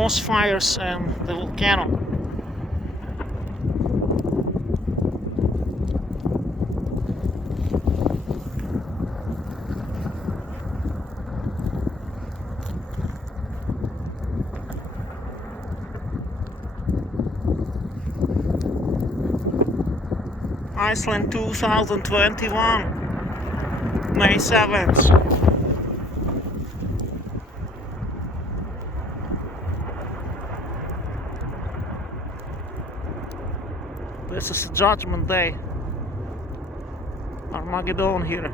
moss fires and the volcano. Iceland 2021, May 7th. This is Judgment Day. Armageddon here.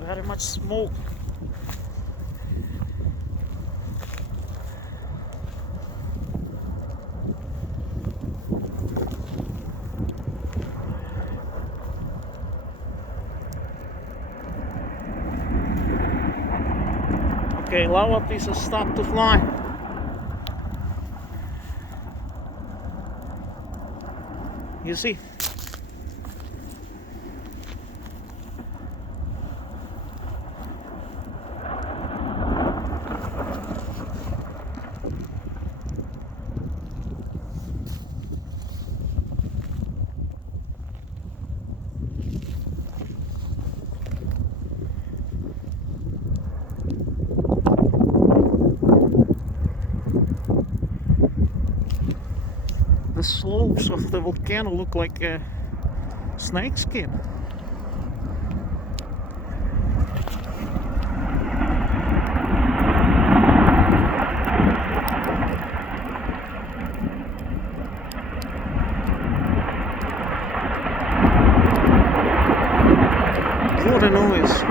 Very much smoke. Okay, lava pieces stop to fly. You see? The slopes of the volcano look like a snake skin. What a noise.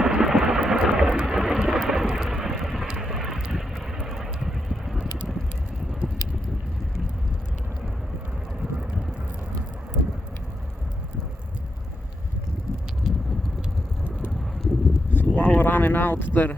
Lava running out there.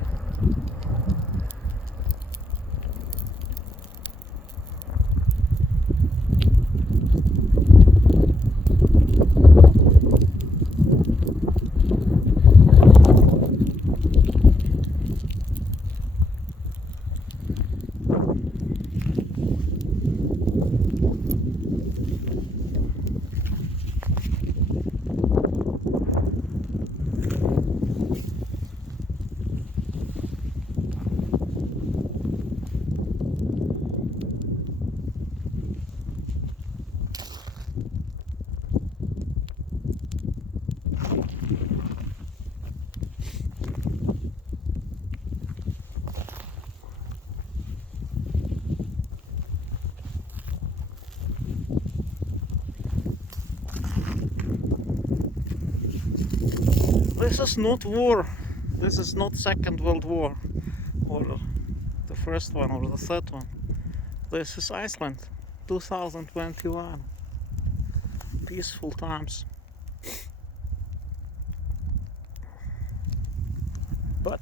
This is not war. This is not Second World War or the first one or the third one. This is Iceland 2021. Peaceful times. But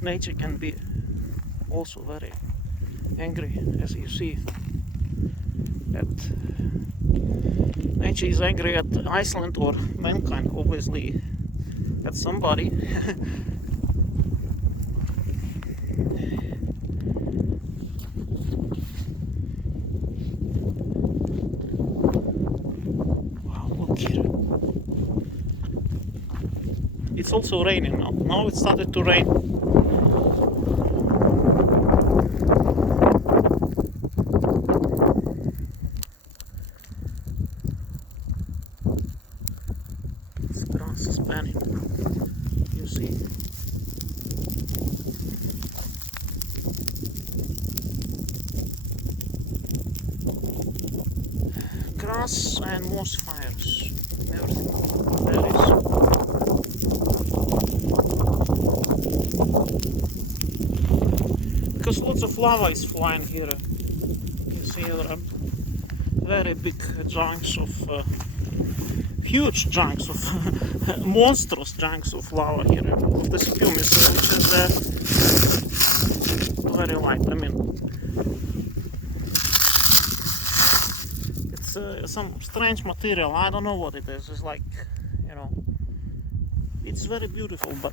nature can be also very angry, as you see. Nature is angry at Iceland or mankind, obviously at somebody. Wow, look here. It's also raining now. Now it started to rain. Grass is burning, you see. Grass and moss fires, everything there is. Because lots of lava is flying here. You see there are very big chunks of huge chunks of monstrous chunks of lava here of this pumice, which is very light. I mean, it's some strange material. I don't know what it is. It's like, you know, It's very beautiful, but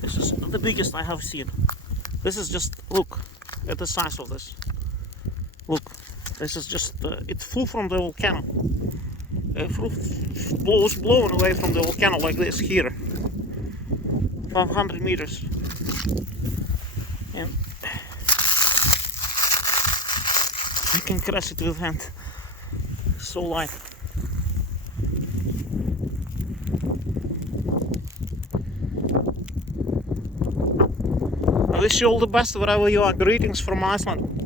this is the biggest I have seen. This is just, look at the size of this. Look, this is just, it flew from the volcano. Was blown away from the volcano like this here. 500 meters. And I can crush it with hand. So light. I wish you all the best wherever you are. Greetings from Iceland.